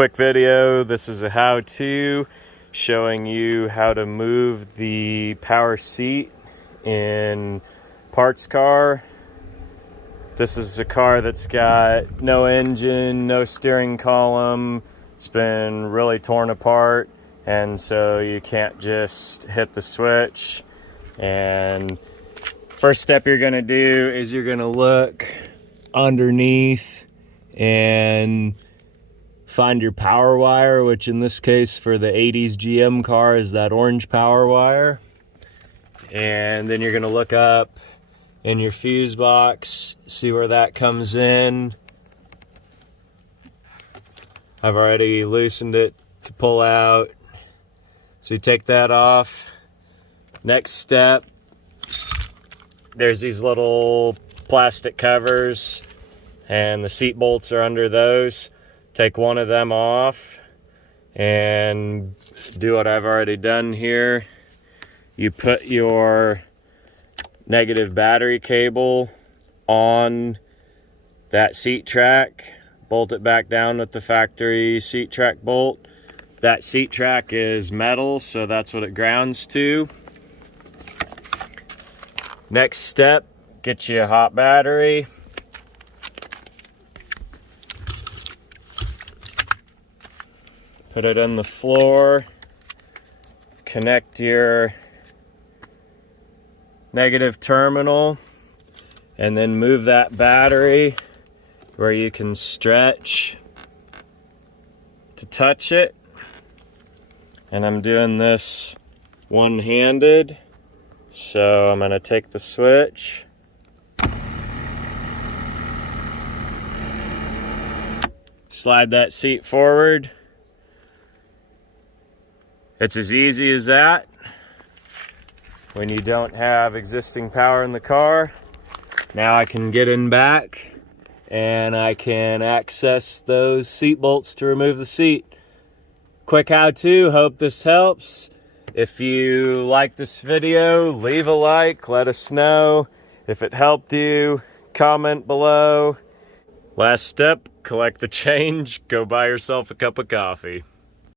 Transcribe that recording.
Quick video. This is a how-to showing you how to move the power seat in parts car. This is a car that's got no engine, no steering column. It's been really torn apart, and so you can't just hit the switch. And first step you're going to do is you're going to look underneath and find your power wire, which in this case for the 80s GM car is that orange power wire. And then you're going to look up in your fuse box, see where that comes in. I've already loosened it to pull out. So you take that off. Next step, there's these little plastic covers and the seat bolts are under those. Take one of them off and do what I've already done here. You put your negative battery cable on that seat track, bolt it back down with the factory seat track bolt. That seat track is metal, so that's what it grounds to. Next step, get you a hot battery. Put it on the floor, connect your negative terminal, and then move that battery where you can stretch to touch it. And I'm doing this one-handed, so I'm going to take the switch, slide that seat forward. It's as easy as that when you don't have existing power in the car. Now I can get in back and I can access those seat bolts to remove the seat. Quick how-to, hope this helps. If you like this video, leave a like, let us know. If it helped you, comment below. Last step, collect the change, go buy yourself a cup of coffee.